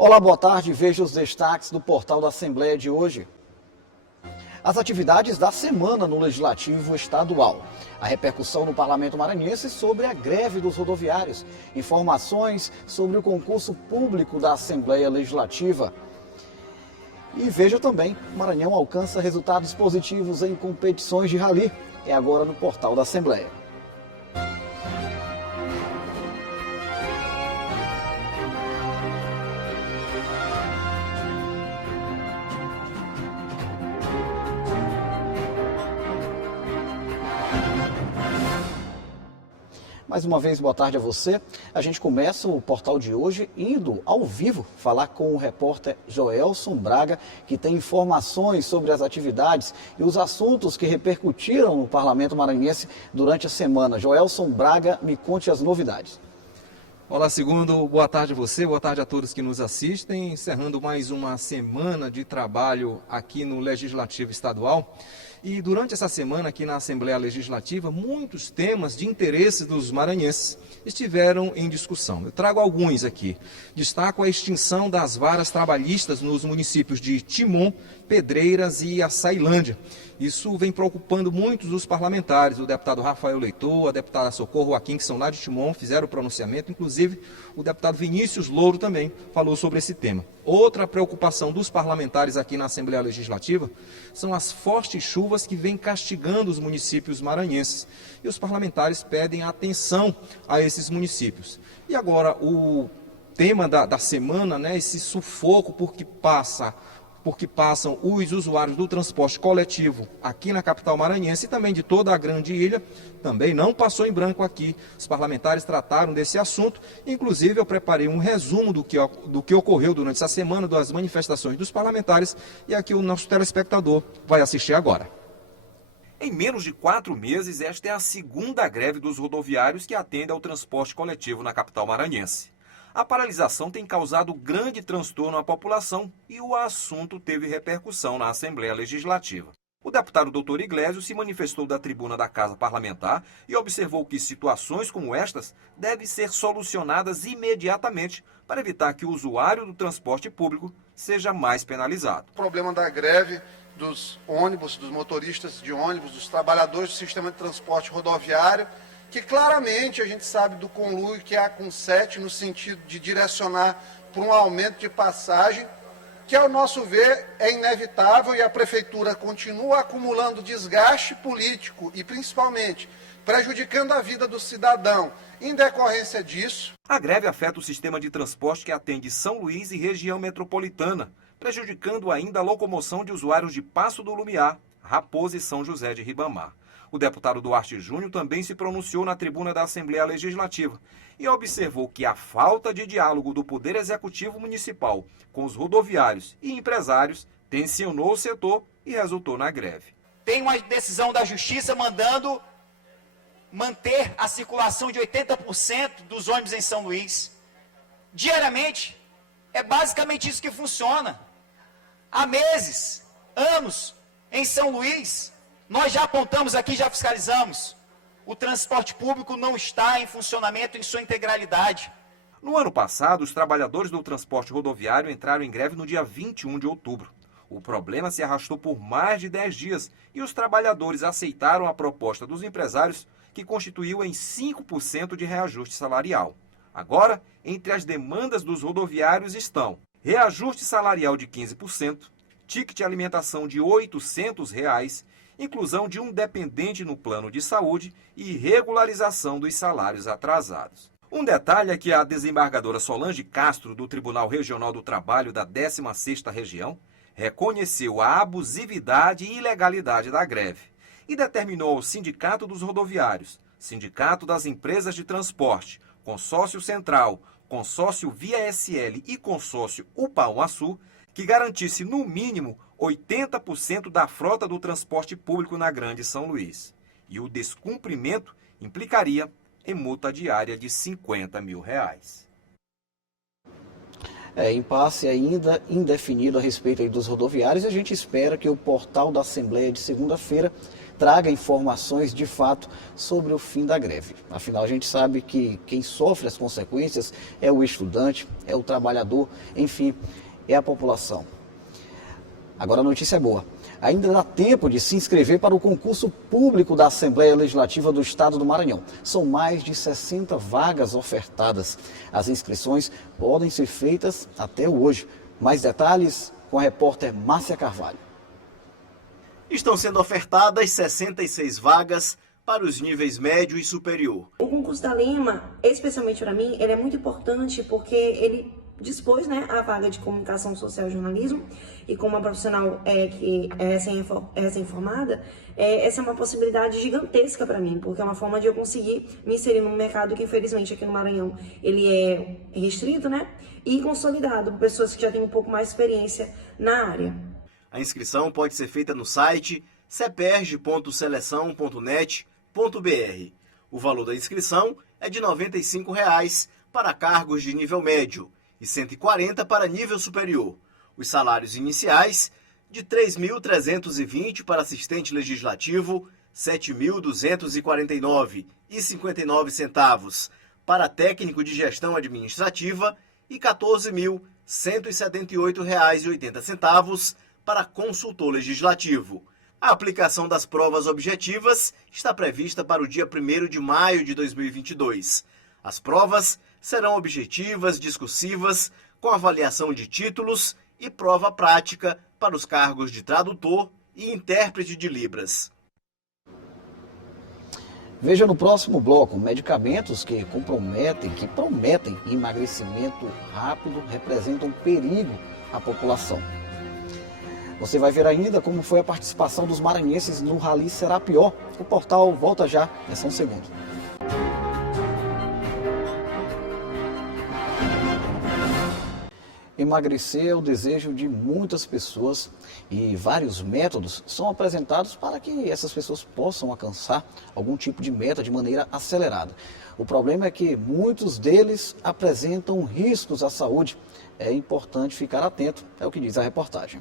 Olá, boa tarde. Veja os destaques do portal da Assembleia de hoje. As atividades da semana no Legislativo Estadual. A repercussão no Parlamento Maranhense sobre a greve dos rodoviários. Informações sobre o concurso público da Assembleia Legislativa. E veja também, Maranhão alcança resultados positivos em competições de rally. É agora no portal da Assembleia. Mais uma vez, boa tarde a você. A gente começa o portal de hoje indo ao vivo falar com o repórter Joelson Braga, que tem informações sobre as atividades e os assuntos que repercutiram no Parlamento Maranhense durante a semana. Joelson Braga, me conte as novidades. Olá, Segundo, boa tarde a você, boa tarde a todos que nos assistem. Encerrando mais uma semana de trabalho aqui no Legislativo Estadual. E durante essa semana aqui na Assembleia Legislativa, muitos temas de interesse dos maranhenses estiveram em discussão. Eu trago alguns aqui. Destaco a extinção das varas trabalhistas nos municípios de Timon, Pedreiras e Açailândia. Isso vem preocupando muitos dos parlamentares. O deputado Rafael Leitor, a deputada Socorro Joaquim, que são lá de Timon, fizeram o pronunciamento. Inclusive, o deputado Vinícius Louro também falou sobre esse tema. Outra preocupação dos parlamentares aqui na Assembleia Legislativa são as fortes chuvas que vêm castigando os municípios maranhenses. E os parlamentares pedem atenção a esses municípios. E agora, o tema da semana, né, esse sufoco porque passam os usuários do transporte coletivo aqui na capital maranhense e também de toda a grande ilha, também não passou em branco aqui. Os parlamentares trataram desse assunto, inclusive eu preparei um resumo do que ocorreu durante essa semana, das manifestações dos parlamentares, e aqui o nosso telespectador vai assistir agora. Em menos de 4 meses, esta é a segunda greve dos rodoviários que atende ao transporte coletivo na capital maranhense. A paralisação tem causado grande transtorno à população e o assunto teve repercussão na Assembleia Legislativa. O deputado Dr. Iglesias se manifestou da tribuna da Casa Parlamentar e observou que situações como estas devem ser solucionadas imediatamente para evitar que o usuário do transporte público seja mais penalizado. O problema da greve dos ônibus, dos motoristas de ônibus, dos trabalhadores do sistema de transporte rodoviário, que claramente a gente sabe do conluio que há com o SET no sentido de direcionar para um aumento de passagem, que ao nosso ver é inevitável e a Prefeitura continua acumulando desgaste político e principalmente prejudicando a vida do cidadão. Em decorrência disso, a greve afeta o sistema de transporte que atende São Luís e região metropolitana, prejudicando ainda a locomoção de usuários de Passo do Lumiar, Raposa e São José de Ribamar. O deputado Duarte Júnior também se pronunciou na tribuna da Assembleia Legislativa e observou que a falta de diálogo do Poder Executivo Municipal com os rodoviários e empresários tensionou o setor e resultou na greve. Tem uma decisão da Justiça mandando manter a circulação de 80% dos ônibus em São Luís. Diariamente, é basicamente isso que funciona. Há meses, anos, em São Luís, nós já apontamos aqui, já fiscalizamos. O transporte público não está em funcionamento em sua integralidade. No ano passado, os trabalhadores do transporte rodoviário entraram em greve no dia 21 de outubro. O problema se arrastou por mais de 10 dias e os trabalhadores aceitaram a proposta dos empresários, que constituiu em 5% de reajuste salarial. Agora, entre as demandas dos rodoviários estão reajuste salarial de 15%, ticket de alimentação de R$ 800, inclusão de um dependente no plano de saúde e regularização dos salários atrasados. Um detalhe é que a desembargadora Solange Castro, do Tribunal Regional do Trabalho da 16ª Região, reconheceu a abusividade e ilegalidade da greve e determinou ao Sindicato dos Rodoviários, Sindicato das Empresas de Transporte, Consórcio Central, Consórcio Via SL e Consórcio Upauaçu que garantisse no mínimo 80% da frota do transporte público na Grande São Luís. E o descumprimento implicaria em multa diária de R$ 50 mil. Impasse ainda indefinido a respeito aí dos rodoviários, e a gente espera que o portal da Assembleia de segunda-feira traga informações de fato sobre o fim da greve. Afinal, a gente sabe que quem sofre as consequências é o estudante, é o trabalhador, enfim, é a população. Agora a notícia é boa. Ainda dá tempo de se inscrever para o concurso público da Assembleia Legislativa do Estado do Maranhão. São mais de 60 vagas ofertadas. As inscrições podem ser feitas até hoje. Mais detalhes com a repórter Márcia Carvalho. Estão sendo ofertadas 66 vagas para os níveis médio e superior. O concurso da Lema, especialmente para mim, ele é muito importante porque ele dispôs, a vaga de comunicação social e jornalismo, e como uma profissional que é recém-formada, essa é uma possibilidade gigantesca para mim, porque é uma forma de eu conseguir me inserir num mercado que, infelizmente, aqui no Maranhão, ele é restrito, e consolidado por pessoas que já têm um pouco mais de experiência na área. A inscrição pode ser feita no site ceperj.seleção.net.br. O valor da inscrição é de R$ 95,00 para cargos de nível médio e R$ 140 para nível superior. Os salários iniciais de R$ 3.320 para assistente legislativo, R$ 7.249,59 para técnico de gestão administrativa e R$ 14.178,80 para consultor legislativo. A aplicação das provas objetivas está prevista para o dia 1º de maio de 2022. As provas serão objetivas, discursivas, com avaliação de títulos e prova prática para os cargos de tradutor e intérprete de Libras. Veja no próximo bloco, medicamentos que prometem emagrecimento rápido representam perigo à população. Você vai ver ainda como foi a participação dos maranhenses no Rally Será Pior. O portal volta já, é só um segundo. Emagrecer é o desejo de muitas pessoas e vários métodos são apresentados para que essas pessoas possam alcançar algum tipo de meta de maneira acelerada. O problema é que muitos deles apresentam riscos à saúde. É importante ficar atento, é o que diz a reportagem.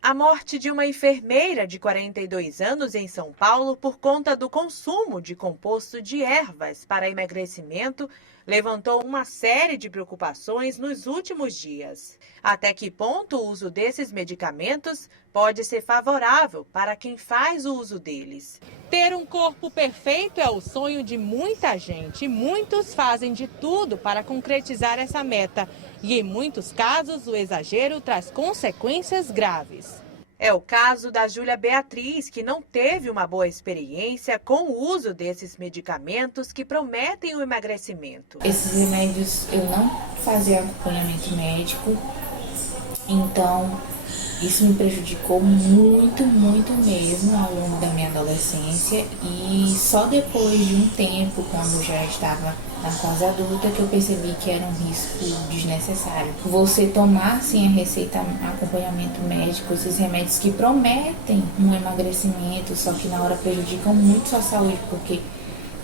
A morte de uma enfermeira de 42 anos em São Paulo por conta do consumo de composto de ervas para emagrecimento levantou uma série de preocupações nos últimos dias. Até que ponto o uso desses medicamentos pode ser favorável para quem faz o uso deles? Ter um corpo perfeito é o sonho de muita gente. Muitos fazem de tudo para concretizar essa meta. E em muitos casos, o exagero traz consequências graves. É o caso da Júlia Beatriz, que não teve uma boa experiência com o uso desses medicamentos que prometem o emagrecimento. Esses remédios eu não fazia acompanhamento médico, então isso me prejudicou muito mesmo ao longo da minha adolescência, e só depois de um tempo, quando eu já estava na fase adulta, que eu percebi que era um risco desnecessário. Você tomar sem a receita acompanhamento médico, esses remédios que prometem um emagrecimento, só que na hora prejudicam muito sua saúde, porque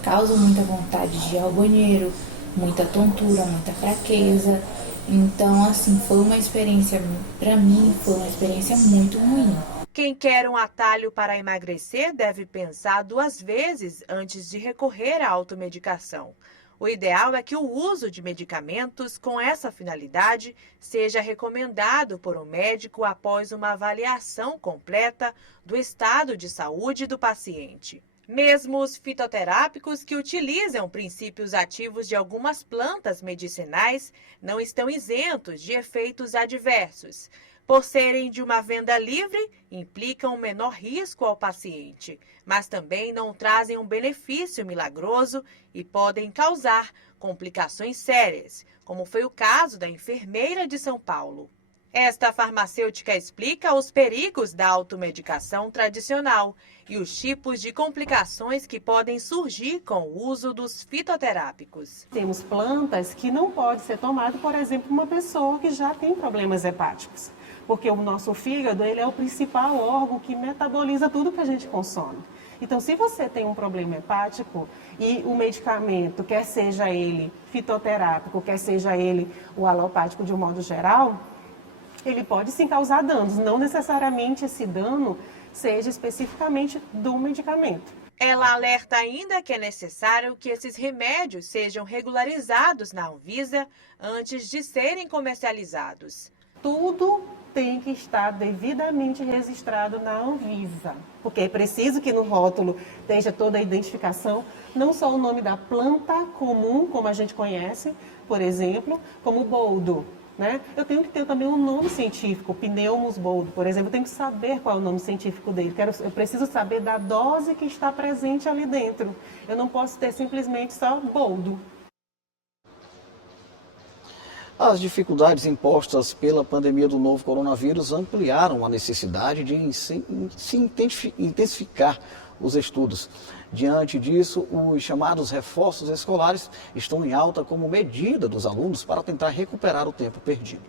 causam muita vontade de ir ao banheiro, muita tontura, muita fraqueza. Então, assim, foi uma experiência, para mim, foi uma experiência muito ruim. Quem quer um atalho para emagrecer deve pensar 2 vezes antes de recorrer à automedicação. O ideal é que o uso de medicamentos com essa finalidade seja recomendado por um médico após uma avaliação completa do estado de saúde do paciente. Mesmo os fitoterápicos, que utilizam princípios ativos de algumas plantas medicinais, não estão isentos de efeitos adversos. Por serem de uma venda livre, implicam um menor risco ao paciente, mas também não trazem um benefício milagroso e podem causar complicações sérias, como foi o caso da enfermeira de São Paulo. Esta farmacêutica explica os perigos da automedicação tradicional e os tipos de complicações que podem surgir com o uso dos fitoterápicos. Temos plantas que não pode ser tomado, por exemplo, uma pessoa que já tem problemas hepáticos, porque o nosso fígado ele é o principal órgão que metaboliza tudo que a gente consome. Então, se você tem um problema hepático e o medicamento, quer seja ele fitoterápico, quer seja ele o alopático de um modo geral, ele pode sim causar danos. Não necessariamente esse dano seja especificamente do medicamento. Ela alerta ainda que é necessário que esses remédios sejam regularizados na Anvisa antes de serem comercializados. Tudo tem que estar devidamente registrado na Anvisa, porque é preciso que no rótulo esteja toda a identificação, não só o nome da planta comum, como a gente conhece, por exemplo, como o boldo, né? Eu tenho que ter também um nome científico, Pneumus boldo, por exemplo, eu tenho que saber qual é o nome científico dele, eu preciso saber da dose que está presente ali dentro. Eu não posso ter simplesmente só boldo. As dificuldades impostas pela pandemia do novo coronavírus ampliaram a necessidade de se intensificar os estudos. Diante disso, os chamados reforços escolares estão em alta como medida dos alunos para tentar recuperar o tempo perdido.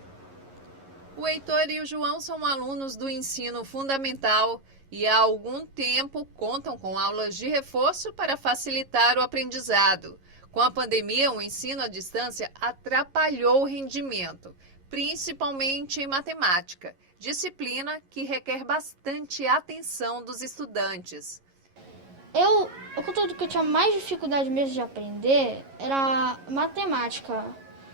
O Heitor e o João são alunos do ensino fundamental e há algum tempo contam com aulas de reforço para facilitar o aprendizado. Com a pandemia, o ensino à distância atrapalhou o rendimento, principalmente em matemática, disciplina que requer bastante atenção dos estudantes. O conteúdo que eu tinha mais dificuldade mesmo de aprender era matemática,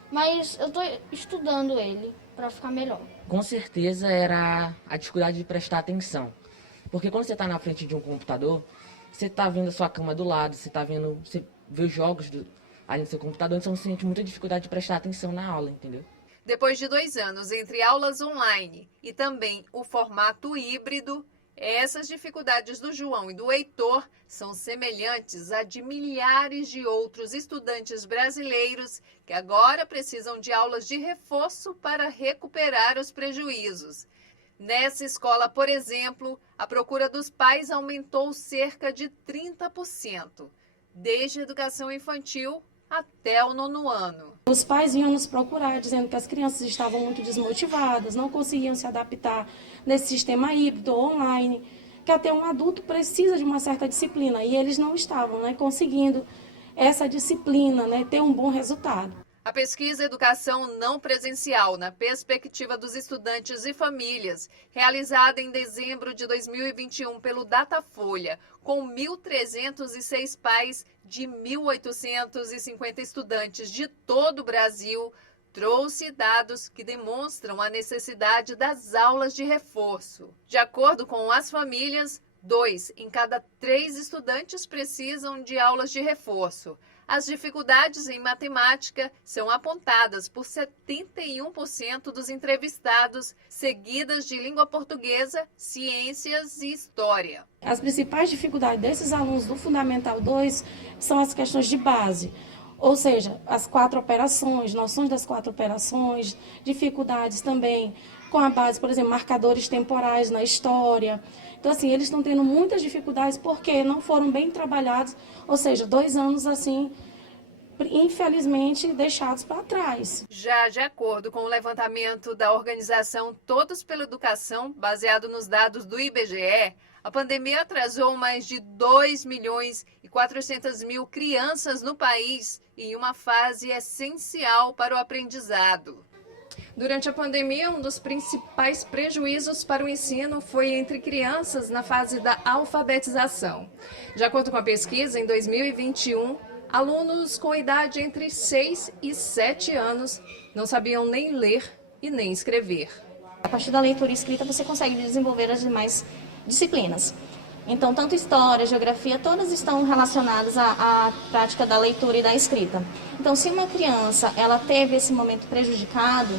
mas eu estou estudando ele para ficar melhor. Com certeza era a dificuldade de prestar atenção, porque quando você está na frente de um computador, você está vendo a sua cama do lado, você vê os jogos ali no seu computador, então você sente muita dificuldade de prestar atenção na aula, entendeu? Depois de 2 anos entre aulas online e também o formato híbrido, essas dificuldades do João e do Heitor são semelhantes à de milhares de outros estudantes brasileiros que agora precisam de aulas de reforço para recuperar os prejuízos. Nessa escola, por exemplo, a procura dos pais aumentou cerca de 30%, desde a educação infantil até o 9º ano. Os pais vinham nos procurar dizendo que as crianças estavam muito desmotivadas, não conseguiam se adaptar nesse sistema híbrido ou online, que até um adulto precisa de uma certa disciplina e eles não estavam conseguindo essa disciplina, ter um bom resultado. A pesquisa Educação Não Presencial na Perspectiva dos Estudantes e Famílias, realizada em dezembro de 2021 pelo Datafolha, com 1.306 pais de 1.850 estudantes de todo o Brasil, trouxe dados que demonstram a necessidade das aulas de reforço. De acordo com as famílias, 2 em cada 3 estudantes precisam de aulas de reforço. As dificuldades em matemática são apontadas por 71% dos entrevistados, seguidas de língua portuguesa, ciências e história. As principais dificuldades desses alunos do Fundamental 2 são as questões de base, ou seja, as 4 operações, noções das 4 operações, dificuldades também com a base, por exemplo, marcadores temporais na história. Então, assim, eles estão tendo muitas dificuldades porque não foram bem trabalhados, ou seja, 2 anos, assim, infelizmente, deixados para trás. Já de acordo com o levantamento da organização Todos pela Educação, baseado nos dados do IBGE, a pandemia atrasou mais de 2.400.000 crianças no país em uma fase essencial para o aprendizado. Durante a pandemia, um dos principais prejuízos para o ensino foi entre crianças na fase da alfabetização. De acordo com a pesquisa, em 2021, alunos com idade entre 6 e 7 anos não sabiam nem ler e nem escrever. A partir da leitura e escrita, você consegue desenvolver as demais disciplinas. Então, tanto história, geografia, todas estão relacionadas à prática da leitura e da escrita. Então, se uma criança ela teve esse momento prejudicado,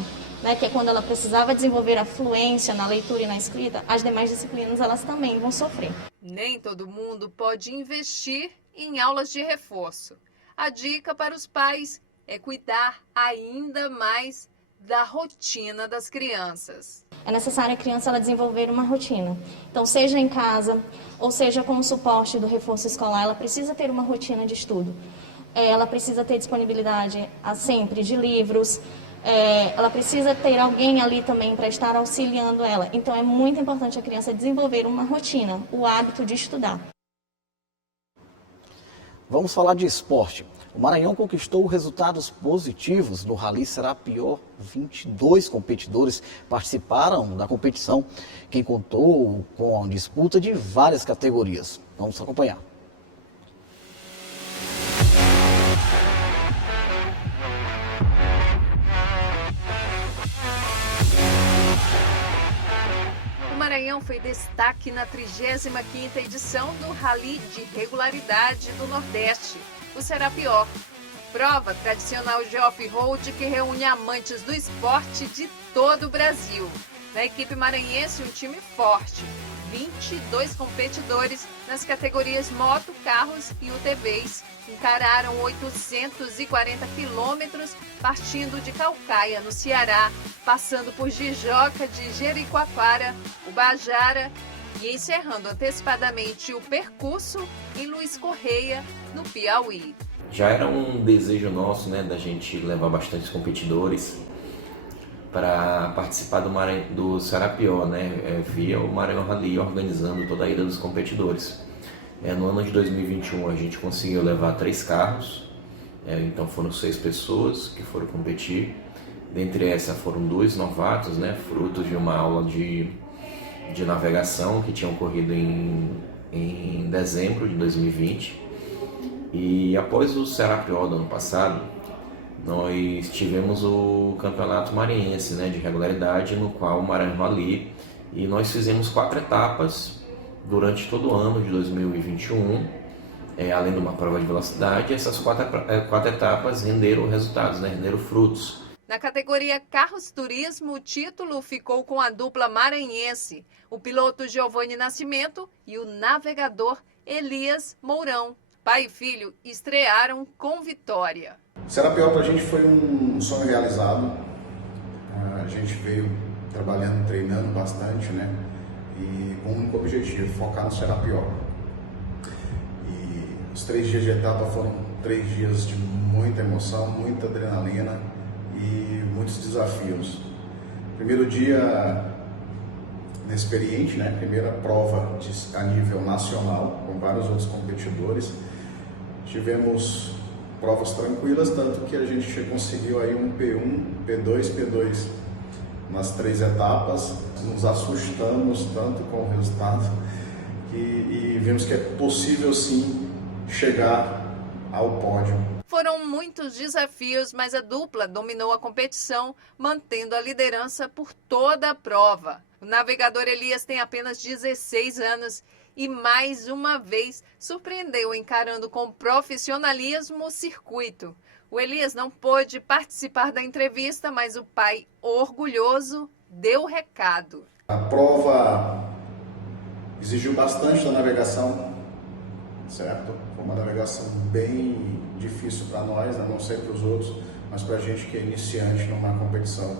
que é quando ela precisava desenvolver a fluência na leitura e na escrita, as demais disciplinas elas também vão sofrer. Nem todo mundo pode investir em aulas de reforço. A dica para os pais é cuidar ainda mais da rotina das crianças. É necessário a criança ela desenvolver uma rotina. Então, seja em casa, ou seja com o suporte do reforço escolar, ela precisa ter uma rotina de estudo. Ela precisa ter disponibilidade sempre de livros, ela precisa ter alguém ali também para estar auxiliando ela. Então, é muito importante a criança desenvolver uma rotina, o hábito de estudar. Vamos falar de esporte. O Maranhão conquistou resultados positivos no Rally Serapió. 22 competidores participaram da competição, quem contou com a disputa de várias categorias. Vamos acompanhar. O Maranhão foi destaque na 35ª edição do Rally de Regularidade do Nordeste, o Serapió. Prova tradicional de off-road que reúne amantes do esporte de todo o Brasil. Na equipe maranhense, um time forte. 22 competidores nas categorias moto, carros e UTVs encararam 840 quilômetros partindo de Caucaia, no Ceará, passando por Jijoca de Jericoacoara, Ubajara e encerrando antecipadamente o percurso em Luiz Correia, no Piauí. Já era um desejo nosso, né, da gente levar bastantes competidores para participar do Serapió, né, via o Maranhão Rally organizando toda a ida dos competidores. No ano de 2021 a gente conseguiu levar 3 carros, então foram 6 pessoas que foram competir. Dentre essas foram 2 novatos, né, frutos de uma aula de navegação que tinha ocorrido em dezembro de 2020. E após o Serapió do ano passado, nós tivemos o Campeonato Maranhense, né, de regularidade, no qual o Maranhão Rally, e nós fizemos 4 etapas durante todo o ano de 2021, além de uma prova de velocidade. Essas 4 etapas renderam resultados, né, renderam frutos. Na categoria Carros Turismo, o título ficou com a dupla maranhense, o piloto Giovanni Nascimento e o navegador Elias Mourão. Pai e filho estrearam com vitória. Serapió para a gente foi um sonho realizado. A gente veio trabalhando, treinando bastante, né? E com um único objetivo, focar no Serapió. E os 3 dias de etapa foram 3 dias de muita emoção, muita adrenalina e muitos desafios. Primeiro dia inexperiente, né? Primeira prova a nível nacional, com vários outros competidores. Tivemos provas tranquilas, tanto que a gente conseguiu aí um P1, P2, P2 nas 3 etapas. Nos assustamos tanto com o resultado e vimos que é possível sim chegar ao pódio. Foram muitos desafios, mas a dupla dominou a competição, mantendo a liderança por toda a prova. O navegador Elias tem apenas 16 anos e, mais uma vez, surpreendeu encarando com profissionalismo o circuito. O Elias não pôde participar da entrevista, mas o pai, orgulhoso, deu o recado. A prova exigiu bastante da navegação, certo? Foi uma navegação bem difícil para nós, né? Não sei para os outros, mas para a gente que é iniciante numa competição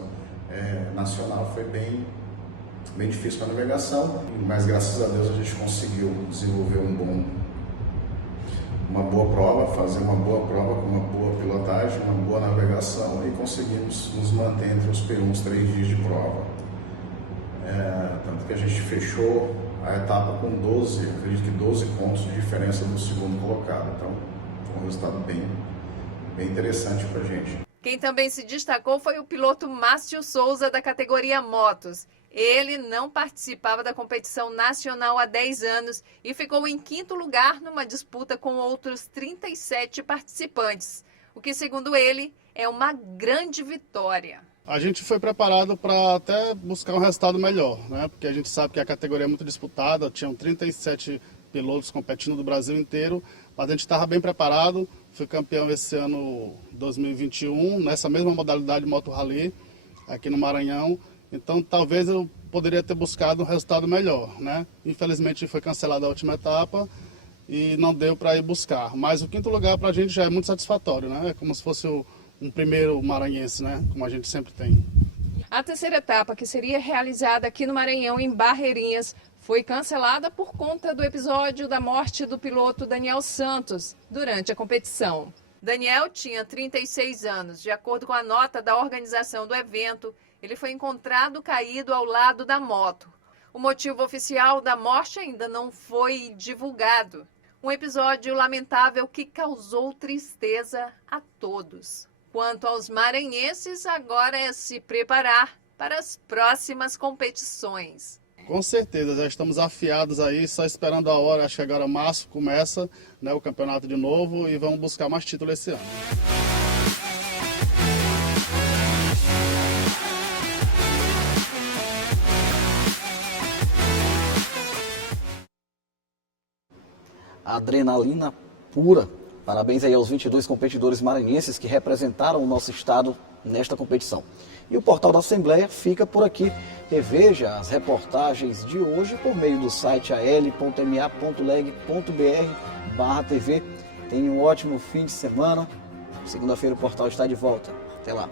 nacional foi bem difícil a navegação, mas graças a Deus a gente conseguiu desenvolver uma boa prova, fazer uma boa prova com uma boa pilotagem, uma boa navegação e conseguimos nos manter entre os P1, 3 dias de prova. Tanto que a gente fechou a etapa com 12, acredito que 12 pontos de diferença do segundo colocado. Então, foi um resultado bem interessante para a gente. Quem também se destacou foi o piloto Márcio Souza, da categoria Motos. Ele não participava da competição nacional há 10 anos e ficou em 5º lugar numa disputa com outros 37 participantes, o que, segundo ele, é uma grande vitória. A gente foi preparado para até buscar um resultado melhor, né? Porque a gente sabe que a categoria é muito disputada, tinham 37 pilotos competindo do Brasil inteiro, mas a gente estava bem preparado. Fui campeão esse ano 2021, nessa mesma modalidade Moto Rally, aqui no Maranhão. Então talvez eu poderia ter buscado um resultado melhor, né? Infelizmente foi cancelada a última etapa e não deu para ir buscar. Mas o 5º lugar para a gente já é muito satisfatório, né? É como se fosse um primeiro maranhense, né? Como a gente sempre tem. A 3ª etapa, que seria realizada aqui no Maranhão, em Barreirinhas, foi cancelada por conta do episódio da morte do piloto Daniel Santos durante a competição. Daniel tinha 36 anos. De acordo com a nota da organização do evento, ele foi encontrado caído ao lado da moto. O motivo oficial da morte ainda não foi divulgado. Um episódio lamentável que causou tristeza a todos. Quanto aos maranhenses, agora é se preparar para as próximas competições. Com certeza, já estamos afiados aí, só esperando a hora. Acho que agora março começa, né, o campeonato de novo e vamos buscar mais títulos esse ano. Adrenalina pura. Parabéns aí aos 22 competidores maranhenses que representaram o nosso estado nesta competição. E o Portal da Assembleia fica por aqui. Reveja as reportagens de hoje por meio do site al.ma.leg.br/TV. Tenha um ótimo fim de semana. Segunda-feira o Portal está de volta. Até lá.